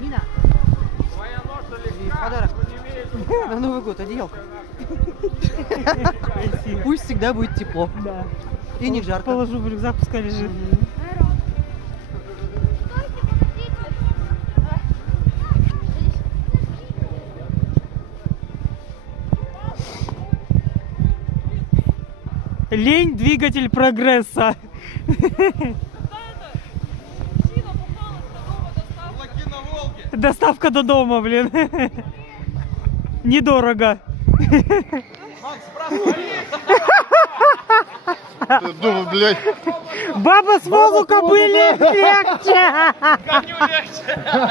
Нина. Подарок. На Новый год одеялко. Пусть всегда будет тепло. Да. И не жарко. Положу в рюкзак, пускай лежит. Лень — двигатель прогресса. Доставка до дома, блин. Недорого. Думаю, блядь. Баба с возу кобыли легче. Коню легче.